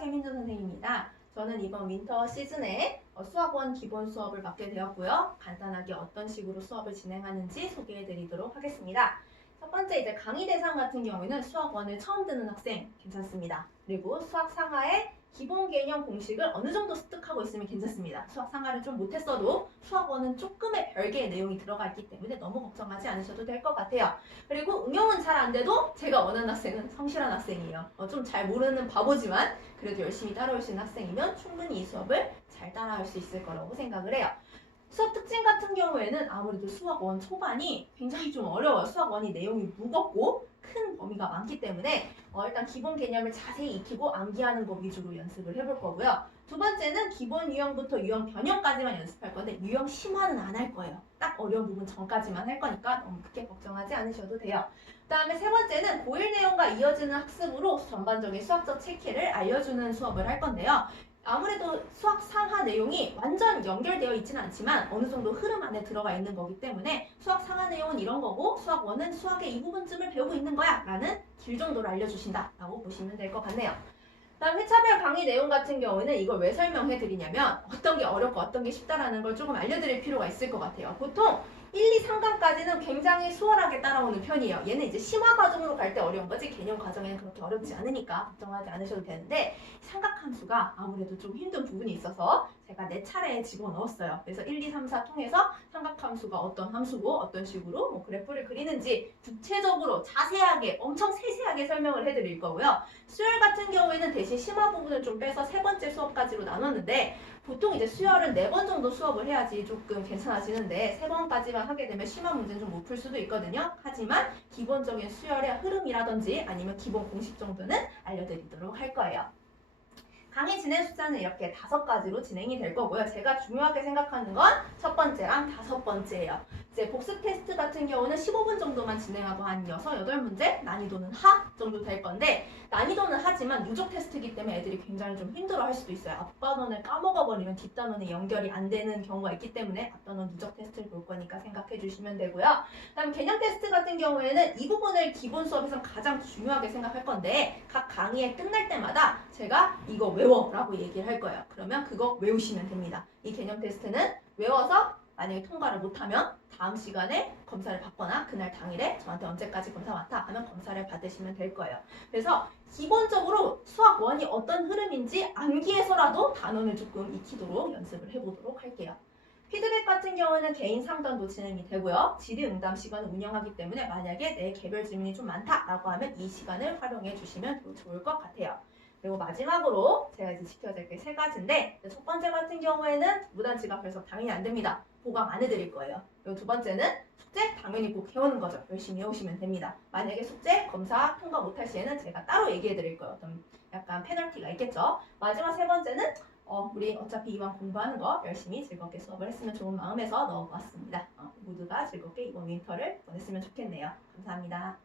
최민주 선생님입니다. 저는 이번 윈터 시즌에 수학원 기본 수업을 맡게 되었고요. 간단하게 어떤 식으로 수업을 진행하는지 소개해드리도록 하겠습니다. 첫 번째 이제 강의 대상 같은 경우에는 수학원을 처음 듣는 학생 괜찮습니다. 그리고 수학 상하의 기본 개념 공식을 어느 정도 습득하고 있으면 괜찮습니다. 수학 상하를 좀 못했어도 수학원은 조금의 별개의 내용이 들어가 있기 때문에 너무 걱정하지 않으셔도 될 것 같아요. 그리고 응용은 잘 안 돼도 제가 원하는 학생은 성실한 학생이에요. 좀 잘 모르는 바보지만 그래도 열심히 따라올 수 있는 학생이면 충분히 이 수업을 잘 따라할 수 있을 거라고 생각을 해요. 수업 특징 같은 경우에는 아무래도 수학원 초반이 굉장히 좀 어려워요. 수학원이 내용이 무겁고 큰 범위가 많기 때문에 일단 기본 개념을 자세히 익히고 암기하는 거 위주로 연습을 해볼 거고요. 두 번째는 기본 유형부터 유형 변형까지만 연습할 건데 유형 심화는 안 할 거예요. 딱 어려운 부분 전까지만 할 거니까 너무 크게 걱정하지 않으셔도 돼요. 그 다음에 세 번째는 고1 내용과 이어지는 학습으로 전반적인 수학적 체계를 알려주는 수업을 할 건데요. 아무래도 수학 상하 내용이 완전 연결되어 있지는 않지만 어느 정도 흐름 안에 들어가 있는 거기 때문에 수학 상하 내용은 이런 거고 수학 1은 수학의 이 부분쯤을 배우고 있는 거야 라는 길 정도를 알려주신다 라고 보시면 될 것 같네요. 다음 회차별 강의 내용 같은 경우는 이걸 왜 설명해 드리냐면 어떤 게 어렵고 어떤 게 쉽다라는 걸 조금 알려드릴 필요가 있을 것 같아요. 보통 1, 2, 3강까지는 굉장히 수월하게 따라오는 편이에요. 얘는 이제 심화 과정으로 갈 때 어려운 거지 개념 과정에는 그렇게 어렵지 않으니까 걱정하지 않으셔도 되는데 삼각함수가 아무래도 좀 힘든 부분이 있어서 제가 4차례에 집어넣었어요. 그래서 1, 2, 3, 4 통해서 삼각함수가 어떤 함수고 어떤 식으로 뭐 그래프를 그리는지 구체적으로 자세하게 엄청 세세하게 설명을 해드릴 거고요. 수열 같은 경우에는 대신 심화 부분을 좀 빼서 3번째 수업까지로 나눴는데 보통 이제 수열은 4번 정도 수업을 해야지 조금 괜찮아지는데 3번까지만 하게 되면 심화 문제는 좀 못 풀 수도 있거든요. 하지만 기본적인 수열의 흐름이라든지 아니면 기본 공식 정도는 알려드리도록 할 거예요. 강의 진행 숫자는 이렇게 5가지로 진행이 될 거고요. 제가 중요하게 생각하는 건 첫 번째랑 5번째예요. 이제 복습 테스트 같은 경우는 15분 정도만 진행하고 한 6, 8문제 난이도는 하 정도 될 건데 난이도는 하지만 누적 테스트이기 때문에 애들이 굉장히 좀 힘들어 할 수도 있어요. 앞단원을 까먹어버리면 뒷단원에 연결이 안 되는 경우가 있기 때문에 앞단원 누적 테스트를 볼 거니까 생각해 주시면 되고요. 그다음 개념 테스트 같은 경우에는 이 부분을 기본 수업에서 가장 중요하게 생각할 건데 각 강의에 끝날 때마다 제가 이거 외워 라고 얘기를 할 거예요. 그러면 그거 외우시면 됩니다. 이 개념 테스트는 외워서 만약에 통과를 못하면 다음 시간에 검사를 받거나 그날 당일에 저한테 언제까지 검사 맡아 하면 검사를 받으시면 될 거예요. 그래서 기본적으로 수학 1이 어떤 흐름인지 암기해서라도 단원을 조금 익히도록 연습을 해보도록 할게요. 피드백 같은 경우는 개인 상담도 진행이 되고요. 질의응답 시간을 운영하기 때문에 만약에 내 개별 질문이 좀 많다라고 하면 이 시간을 활용해 주시면 좋을 것 같아요. 그리고 마지막으로 제가 이제 지켜야 될 게 3가지인데 첫 번째 같은 경우에는 무단 지각 해석 당연히 안 됩니다. 보강 안 해드릴 거예요. 그리고 두 번째는 숙제 당연히 꼭 해오는 거죠. 열심히 해오시면 됩니다. 만약에 숙제, 검사 통과 못할 시에는 제가 따로 얘기해 드릴 거예요. 어떤 약간 페널티가 있겠죠. 마지막 3번째는 우리 어차피 이왕 공부하는 거 열심히 즐겁게 수업을 했으면 좋은 마음에서 넣어보았습니다. 모두가 즐겁게 이번 윈터를 보냈으면 좋겠네요. 감사합니다.